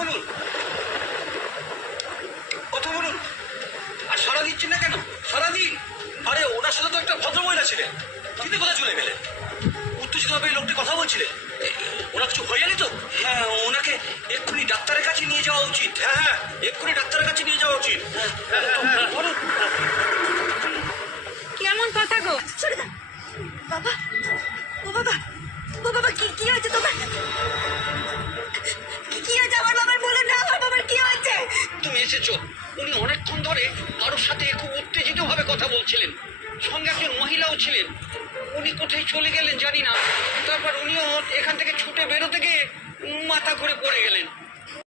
বলুন, কথা বলুন। আর সারা দিচ্ছেন না কেন? সারাদিন আরে ওনার সাথে তো একটা ভদ্রমহিলা ছিলেন, তিনি কোথায় চলে গেলেন? উত্তেজিত ভাবে লোকটি কথা বলছিলেন, ওনার কিছু হয়ে যায়নি তো? হ্যাঁ, ওনাকে এক্ষুনি ডাক্তারের কাছে নিয়ে যাওয়া উচিত। হ্যাঁ হ্যাঁ, এক্ষুনি ডাক্তারের কাছে নিয়ে যাওয়া উচিত। বলুন। কেমন কথা গো? বাবা, ও বাবা, ও বাবা, কি হয়েছে তোমার? কি হয়েছে আমার বাবার? বলো না, আমার বাবার কি হয়েছে? তুমি এসেছো। উনি অনেকক্ষণ ধরে কারোর সাথে খুব উত্তেজিত ভাবে কথা বলছিলেন, সঙ্গে একজন মহিলাও ছিলেন। উনি কোথায় চলে গেলেন জানি না, তারপর উনিও এখান থেকে ছুটে বেরোতে গিয়ে মাথা ঘুরে পড়ে গেলেন।